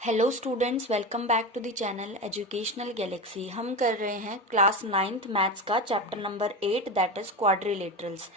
Hello students, welcome back to the channel educational galaxy. हम कर रहे हैं क्लास 9th मैथ्स का chapter number 8 that is quadrilaterals.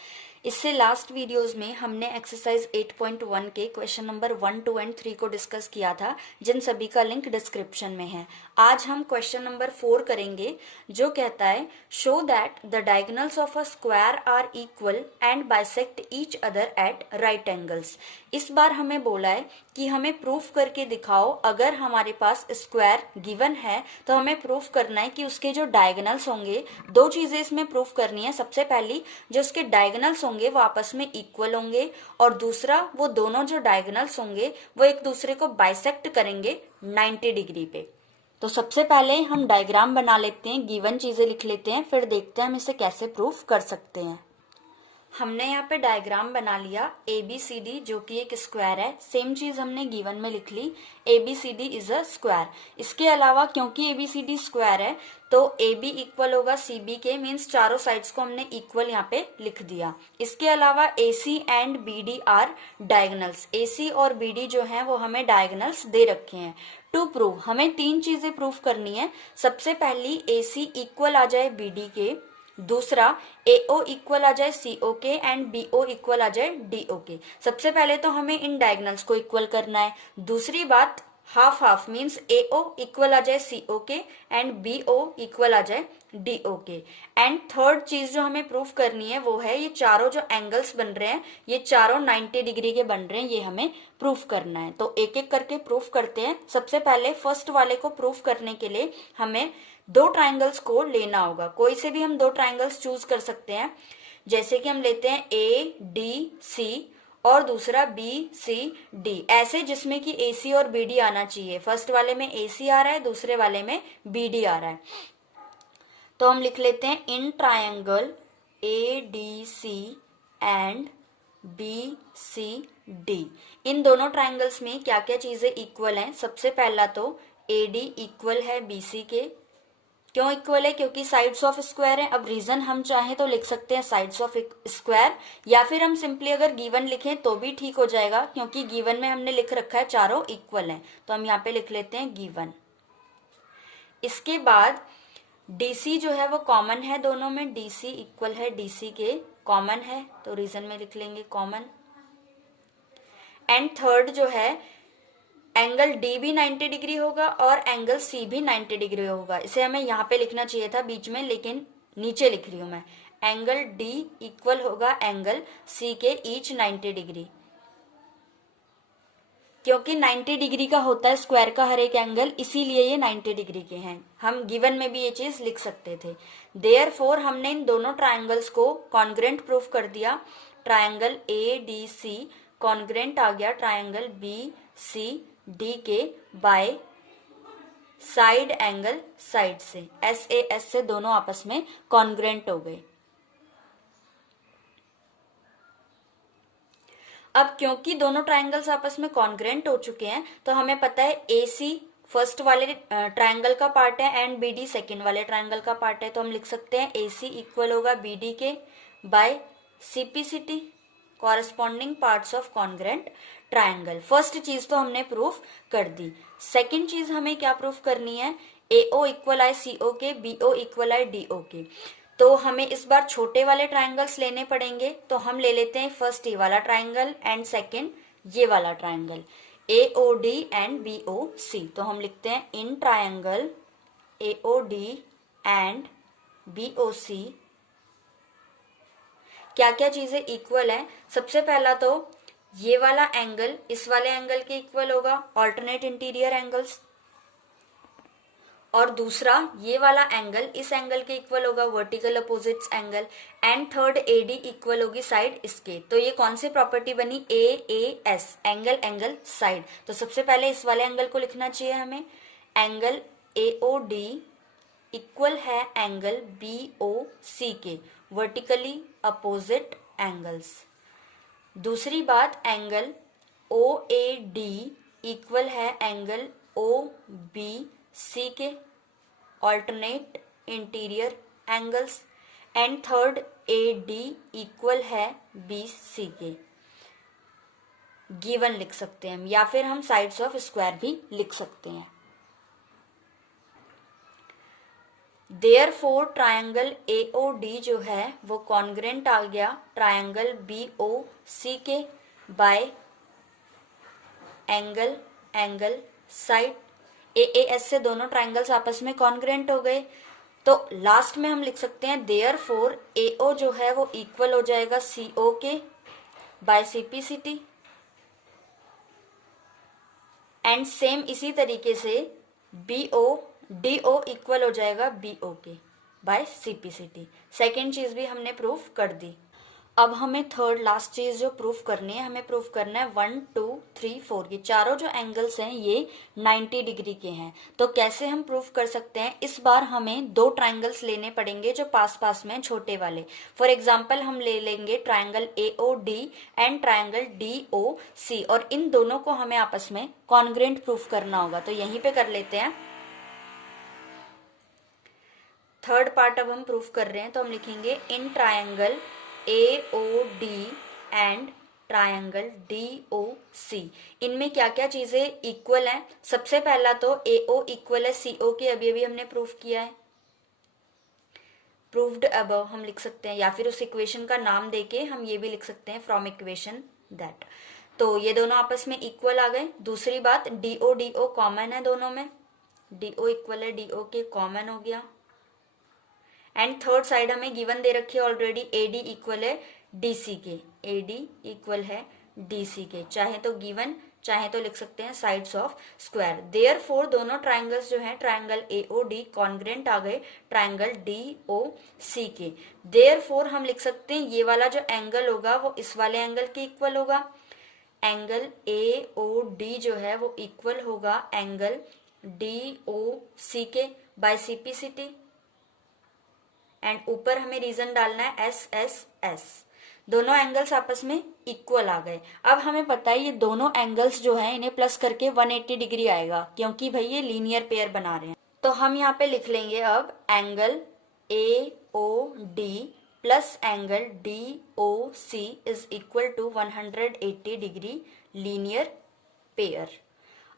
इससे लास्ट वीडियोस में हमने एक्सरसाइज 8.1 के क्वेश्चन नंबर 1, 2 एंड 3 को डिस्कस किया था, जिन सभी का लिंक डिस्क्रिप्शन में है। आज हम क्वेश्चन नंबर 4 करेंगे, जो कहता है show that the diagonals of a square are equal and bisect each other at right angles. इस बार हमें बोला है कि हमें प्रूफ करके दिखाओ, अगर हमारे पास स्क्वायर गिवन है तो हमें प्रूफ करना है कि उसके जो डायगोनल्स होंगे, दो चीजें इसमें प्रूफ करनी है। सबसे पहली, जो उसके डायगोनल्स होंगे वो आपस में इक्वल होंगे, और दूसरा, वो दोनों जो डायगोनल्स होंगे वो एक दूसरे को बाइसेक्ट करेंगे 90 डिग्री पे। तो सबसे पहले हम डायग्राम बना लेते हैं, गिवन चीजें लिख लेते हैं, फिर देखते हैं हम इसे कैसे प्रूफ कर सकते हैं। हमने यहाँ पे डायग्राम बना लिया ABCD, जो कि एक स्क्वायर है। सेम चीज हमने गिवन में लिख ली, ABCD इज अ स्क्वायर। इसके अलावा क्योंकि ABCD स्क्वायर है तो AB इक्वल होगा CB के, मीन्स चारों साइड्स को हमने इक्वल यहाँ पे लिख दिया। इसके अलावा AC and BD are diagonals. AC और BD जो है वो हमें डायगोनल्स दे रखे हैं। टू प्रूव हमें तीन चीजें प्रूव करनी है। सबसे पहली, AC इक्वल आ जाए BD के, दूसरा AO इक्वल आ जाए CO के, एंड BO इक्वल आ जाए DO के। सबसे पहले तो हमें इन डायगोनल्स को इक्वल करना है। दूसरी बात, half half means AO equal आ जाए CO के एंड BO इक्वल आ जाए DO के। एंड थर्ड चीज जो हमें प्रूफ करनी है वो है ये चारों जो एंगल्स बन रहे हैं ये चारों 90 डिग्री के बन रहे हैं, ये हमें प्रूफ करना है। तो एक एक करके प्रूफ करते हैं। सबसे पहले फर्स्ट वाले को प्रूफ करने के लिए हमें दो ट्राइंगल्स को लेना होगा। कोई से भी हम दो ट्राइंगल्स चूज कर सकते हैं, जैसे कि हम लेते हैं ADC और दूसरा BCD, ऐसे जिसमें कि AC और BD आना चाहिए। फर्स्ट वाले में AC आ रहा है, दूसरे वाले में BD आ रहा है। तो हम लिख लेते हैं in triangle ADC and BCD। इन दोनों ट्रायंगल्स में क्या क्या चीजें इक्वल हैं। सबसे पहला तो AD इक्वल है BC के। क्यों इक्वल है? क्योंकि साइड्स ऑफ स्क्वायर है। अब रीजन हम चाहें तो लिख सकते हैं साइड्स ऑफ स्क्वायर, या फिर हम सिंपली अगर गिवन लिखें तो भी ठीक हो जाएगा, क्योंकि गिवन में हमने लिख रखा है चारों इक्वल हैं। तो हम यहाँ पे लिख लेते हैं गिवन। इसके बाद DC जो है वो कॉमन है दोनों में, DC इक्वल है DC के, कॉमन है तो रीजन में लिख लेंगे कॉमन। एंड थर्ड जो है, एंगल D भी 90 डिग्री होगा और एंगल C भी 90 डिग्री होगा। इसे हमें यहाँ पे लिखना चाहिए था बीच में, लेकिन नीचे लिख रही हूं मैं। एंगल D इक्वल होगा एंगल C के ईच 90 डिग्री, क्योंकि 90 डिग्री का होता है स्क्वायर का हर एक एंगल, इसीलिए ये 90 डिग्री के हैं। हम गिवन में भी ये चीज लिख सकते थे। देयरफॉर हमने इन दोनों ट्राइंगल्स को कॉन्ग्रेंट प्रूफ कर दिया। ट्राइंगल ADC कॉन्ग्रेंट आ गया ट्राइंगल BCD के बाय साइड एंगल साइड से, SAS से दोनों आपस में कॉन्ग्रेंट हो गए। अब क्योंकि दोनों ट्राइंगल्स आपस में कॉन्ग्रेंट हो चुके हैं तो हमें पता है AC फर्स्ट वाले ट्राइंगल का पार्ट है एंड BD सेकंड वाले ट्राइंगल का पार्ट है। तो हम लिख सकते हैं AC इक्वल होगा BD के by CPCT, corresponding parts of congruent triangle. First चीज तो हमने प्रूफ कर दी। सेकंड चीज हमें क्या प्रूफ करनी है? AO इक्वल आए CO के, BO इक्वल आए DO के। तो हमें इस बार छोटे वाले ट्राइंगल्स लेने पड़ेंगे। तो हम ले लेते हैं फर्स्ट ये वाला ट्राइंगल एंड सेकंड ये वाला ट्राइंगल, AOD एंड BOC। तो हम लिखते हैं in triangle AOD and BOC क्या क्या चीजें इक्वल है। सबसे पहला तो ये वाला एंगल इस वाले एंगल के इक्वल होगा, ऑल्टरनेट इंटीरियर एंगल्स। और दूसरा ये वाला एंगल इस एंगल के इक्वल होगा, vertical opposites angle. And third AD equal होगी साइड इसके। तो ये कौन सी प्रॉपर्टी बनी? AAS, angle angle side. तो सबसे पहले इस वाले एंगल को लिखना चाहिए हमें। एंगल AOD इक्वल है एंगल BOC के, वर्टिकली अपोजिट एंगल्स। दूसरी बात, एंगल OAD इक्वल है एंगल OBC के, alternate interior angles. And third AD equal है BC के। गिवन लिख सकते हैं हम, या फिर हम साइड्स ऑफ स्क्वायर भी लिख सकते हैं। देयरफॉर ट्रायंगल AOD जो है वो कॉन्ग्रेंट आ गया ट्रायंगल BOC के बाय एंगल साइड AAS से दोनों ट्रायंगल्स आपस में कॉन्ग्रेंट हो गए। तो लास्ट में हम लिख सकते हैं देयरफॉर AO जो है वो इक्वल हो जाएगा CO के बाय CPCT, एंड सेम इसी तरीके से DO इक्वल हो जाएगा BO के बाय CPCT। सेकेंड चीज भी हमने प्रूफ कर दी। अब हमें थर्ड लास्ट चीज जो प्रूफ करनी है, हमें प्रूफ करना है 1 2 3 4 ये चारों जो एंगल्स हैं ये 90 डिग्री के हैं। तो कैसे हम प्रूफ कर सकते हैं? इस बार हमें दो ट्राइंगल्स लेने पड़ेंगे जो पास पास में छोटे वाले। फॉर एग्जाम्पल हम ले लेंगे triangle AOD and triangle DOC, और इन दोनों को हमें आपस में कॉन्ग्रेंट प्रूफ करना होगा। तो यहीं पे कर लेते हैं। थर्ड पार्ट अब हम प्रूफ कर रहे हैं, तो हम लिखेंगे in triangle AOD and triangle DOC, इनमें क्या क्या चीजें इक्वल हैं? सबसे पहला तो AO इक्वल है CO के, अभी अभी हमने प्रूफ किया है, प्रूव्ड अबव हम लिख सकते हैं, या फिर उस इक्वेशन का नाम देके हम ये भी लिख सकते हैं फ्रॉम इक्वेशन दैट। तो ये दोनों आपस में इक्वल आ गए। दूसरी बात DO कॉमन है दोनों में, DO इक्वल है DO के, कॉमन हो गया। एंड थर्ड साइड हमें गिवन दे रखी है ऑलरेडी, AD इक्वल है DC के, AD इक्वल है DC के, चाहे तो गिवन चाहे तो लिख सकते हैं साइड्स ऑफ स्क्वायर। देयरफॉर दोनों ट्राइंगल्स जो हैं ट्राइंगल AOD कॉन्ग्रेंट आ गए ट्राइंगल DOC के। देयरफॉर हम लिख सकते हैं ये वाला जो एंगल होगा वो इस वाले एंगल के इक्वल होगा। एंगल AOD जो है वो इक्वल होगा एंगल DOC के बाय CPCT, एंड ऊपर हमें रीजन डालना है SSS। दोनों एंगल्स आपस में इक्वल आ गए। अब हमें पता है ये दोनों एंगल्स जो हैं इन्हें प्लस करके 180 डिग्री आएगा, क्योंकि भाई ये लीनियर पेयर बना रहे हैं। तो हम यहाँ पे लिख लेंगे अब angle AOD plus angle DOC is equal to 180 degree linear pair.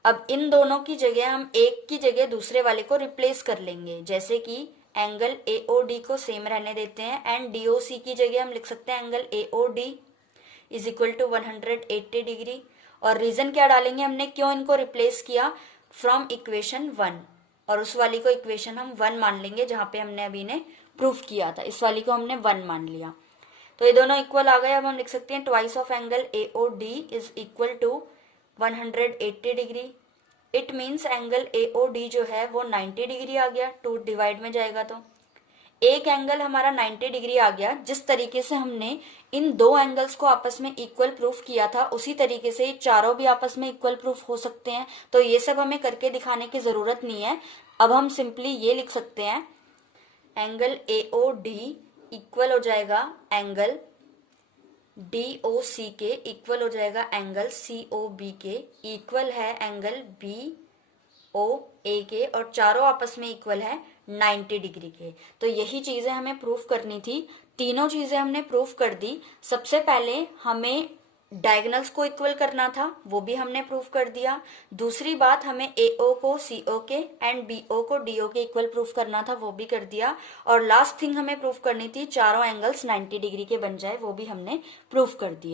अब इन दोनों की जगह हम एक की जगह दूसरे वाले को रिप्लेस कर लेंगे, जैसे कि एंगल AOD को सेम रहने देते हैं एंड DOC की जगह हम लिख सकते हैं angle AOD is equal to 180 degree. और रीजन क्या डालेंगे हमने, क्यों इनको रिप्लेस किया? फ्रॉम इक्वेशन 1, और उस वाली को इक्वेशन हम 1 मान लेंगे जहां पे हमने अभी ने प्रूफ किया था, इस वाली को हमने 1 मान लिया। तो ये दोनों इक्वल आ गए। अब हम लिख सकते हैं twice of angle AOD is equal to 180 degree. It means angle AOD जो है वो 90 डिग्री आ गया, 2 डिवाइड में जाएगा तो एक एंगल हमारा 90 डिग्री आ गया। जिस तरीके से हमने इन दो एंगल्स को आपस में इक्वल प्रूफ किया था उसी तरीके से चारों भी आपस में इक्वल प्रूफ हो सकते हैं। तो ये सब हमें करके दिखाने की जरूरत नहीं है। अब हम सिंपली ये लिख सकते हैं एंगल AOD इक्वल हो जाएगा एंगल DOC के, इक्वल हो जाएगा एंगल COB के, इक्वल है एंगल BOA के, और चारों आपस में इक्वल है 90 डिग्री के। तो यही चीजें हमें प्रूफ करनी थी। तीनों चीजें हमने प्रूफ कर दी। सबसे पहले हमें डायगोनल्स को इक्वल करना था, वो भी हमने प्रूफ कर दिया। दूसरी बात हमें AO को CO के एंड BO को DO के इक्वल प्रूफ करना था, वो भी कर दिया। और लास्ट थिंग हमें प्रूफ करनी थी चारों एंगल्स 90 डिग्री के बन जाए, वो भी हमने प्रूफ कर दिया।